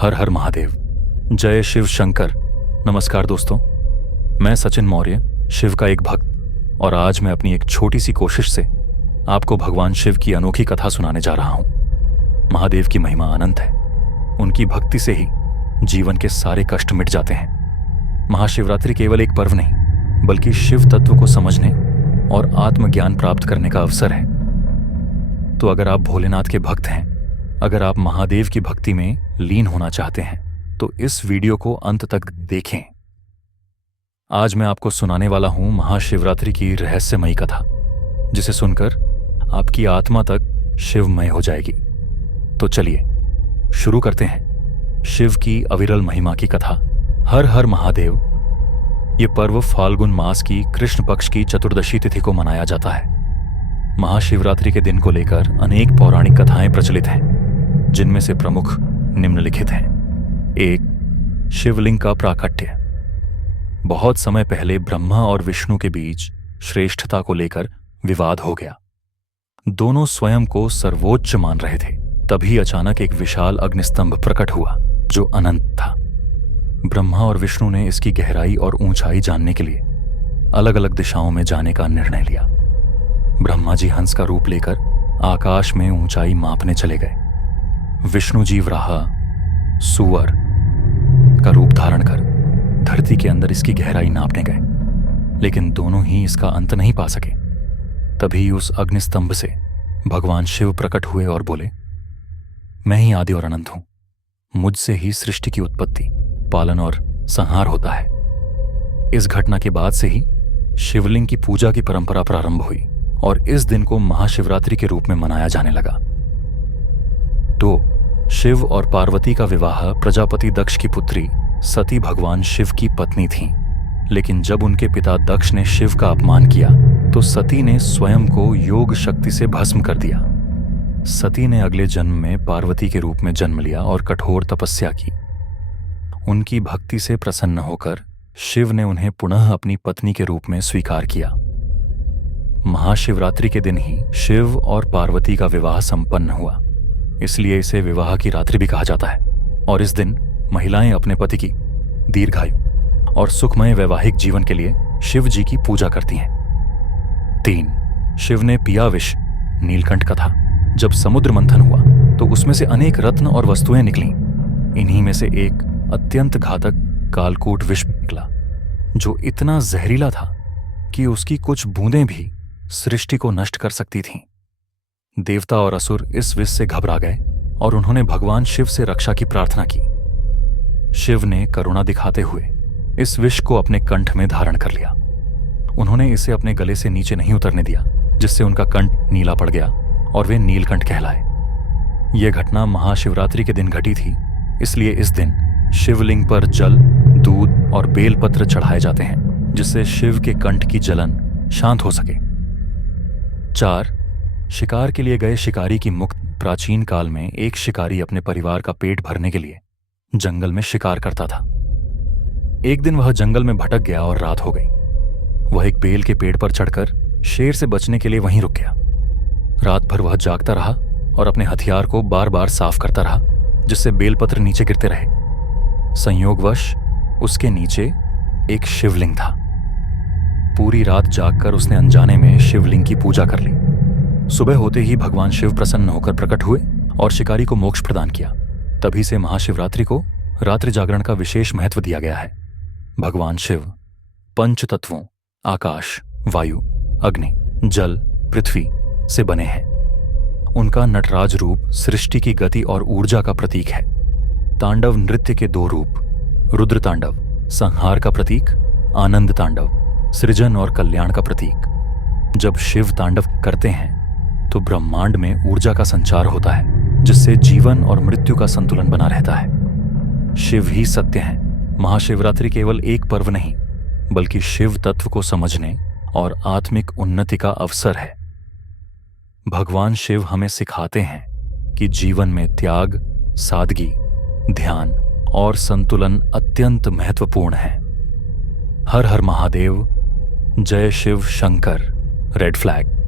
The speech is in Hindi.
हर हर महादेव। जय शिव शंकर। नमस्कार दोस्तों, मैं सचिन मौर्य, शिव का एक भक्त, और आज मैं अपनी एक छोटी सी कोशिश से आपको भगवान शिव की अनोखी कथा सुनाने जा रहा हूं। महादेव की महिमा अनंत है। उनकी भक्ति से ही जीवन के सारे कष्ट मिट जाते हैं। महाशिवरात्रि केवल एक पर्व नहीं, बल्कि शिव तत्व को समझने और आत्मज्ञान प्राप्त करने का अवसर है। तो अगर आप भोलेनाथ के भक्त हैं, अगर आप महादेव की भक्ति में लीन होना चाहते हैं, तो इस वीडियो को अंत तक देखें। आज मैं आपको सुनाने वाला हूं महाशिवरात्रि की रहस्यमयी कथा, जिसे सुनकर आपकी आत्मा तक शिवमय हो जाएगी। तो चलिए शुरू करते हैं शिव की अविरल महिमा की कथा। हर हर महादेव। ये पर्व फाल्गुन मास की कृष्ण पक्ष की चतुर्दशी तिथि को मनाया जाता है। महाशिवरात्रि के दिन को लेकर अनेक पौराणिक कथाएं प्रचलित हैं, जिनमें से प्रमुख निम्नलिखित हैं। 1. शिवलिंग का प्राकट्य। बहुत समय पहले ब्रह्मा और विष्णु के बीच श्रेष्ठता को लेकर विवाद हो गया। दोनों स्वयं को सर्वोच्च मान रहे थे। तभी अचानक एक विशाल अग्निस्तंभ प्रकट हुआ, जो अनंत था। ब्रह्मा और विष्णु ने इसकी गहराई और ऊंचाई जानने के लिए अलग अलग दिशाओं में जाने का निर्णय लिया। ब्रह्मा जी हंस का रूप लेकर आकाश में ऊंचाई मापने चले गए। विष्णु जी वराह, सूअर का रूप धारण कर धरती के अंदर इसकी गहराई नापने गए, लेकिन दोनों ही इसका अंत नहीं पा सके। तभी उस अग्निस्तंभ से भगवान शिव प्रकट हुए और बोले, मैं ही आदि और अनंत हूं। मुझसे ही सृष्टि की उत्पत्ति, पालन और संहार होता है। इस घटना के बाद से ही शिवलिंग की पूजा की परंपरा प्रारंभ हुई और इस दिन को महाशिवरात्रि के रूप में मनाया जाने लगा। 2. शिव और पार्वती का विवाह प्रजापति दक्ष की पुत्री सती भगवान शिव की पत्नी थीं। लेकिन जब उनके पिता दक्ष ने शिव का अपमान किया, तो सती ने स्वयं को योग शक्ति से भस्म कर दिया। सती ने अगले जन्म में पार्वती के रूप में जन्म लिया और कठोर तपस्या की। उनकी भक्ति से प्रसन्न होकर शिव ने उन्हें पुनः अपनी पत्नी के रूप में स्वीकार किया। महाशिवरात्रि के दिन ही शिव और पार्वती का विवाह संपन्न हुआ, इसलिए इसे विवाह की रात्रि भी कहा जाता है। और इस दिन महिलाएं अपने पति की दीर्घायु और सुखमय वैवाहिक जीवन के लिए शिव जी की पूजा करती हैं। 3. शिव ने पिया विष नीलकंठ कथा। जब समुद्र मंथन हुआ तो उसमें से अनेक रत्न और वस्तुएं निकलीं। इन्हीं में से एक अत्यंत घातक कालकूट विष निकला, जो इतना जहरीला था कि उसकी कुछ बूंदें भी सृष्टि को नष्ट कर सकती थीं। देवता और असुर इस विष से घबरा गए और उन्होंने भगवान शिव से रक्षा की प्रार्थना की। शिव ने करुणा दिखाते हुए इस विष को अपने कंठ में धारण कर लिया। उन्होंने इसे अपने गले से नीचे नहीं उतरने दिया, जिससे उनका कंठ नीला पड़ गया और वे नीलकंठ कहलाए। यह घटना महाशिवरात्रि के दिन घटी थी, इसलिए इस दिन शिवलिंग पर जल, दूध और बेलपत्र चढ़ाए जाते हैं, जिससे शिव के कंठ की जलन शांत हो सके। 4. शिकार के लिए गए शिकारी की मुक्ति। प्राचीन काल में एक शिकारी अपने परिवार का पेट भरने के लिए जंगल में शिकार करता था। एक दिन वह जंगल में भटक गया और रात हो गई। वह एक बेल के पेड़ पर चढ़कर शेर से बचने के लिए वहीं रुक गया। रात भर वह जागता रहा और अपने हथियार को बार बार साफ करता रहा, जिससे बेलपत्र नीचे गिरते रहे। संयोगवश उसके नीचे एक शिवलिंग था। पूरी रात जागकर उसने अनजाने में शिवलिंग की पूजा कर ली। सुबह होते ही भगवान शिव प्रसन्न होकर प्रकट हुए और शिकारी को मोक्ष प्रदान किया। तभी से महाशिवरात्रि को रात्रि जागरण का विशेष महत्व दिया गया है। भगवान शिव पंच तत्वों आकाश, वायु, अग्नि, जल, पृथ्वी से बने हैं। उनका नटराज रूप सृष्टि की गति और ऊर्जा का प्रतीक है। तांडव नृत्य के 2 रूप, रुद्र तांडव संहार का प्रतीक, आनंद तांडव सृजन और कल्याण का प्रतीक। जब शिव तांडव करते हैं तो ब्रह्मांड में ऊर्जा का संचार होता है, जिससे जीवन और मृत्यु का संतुलन बना रहता है। शिव ही सत्य हैं। महाशिवरात्रि केवल एक पर्व नहीं, बल्कि शिव तत्व को समझने और आत्मिक उन्नति का अवसर है। भगवान शिव हमें सिखाते हैं कि जीवन में त्याग, सादगी, ध्यान और संतुलन अत्यंत महत्वपूर्ण है। हर हर महादेव। जय शिव शंकर। Red flag.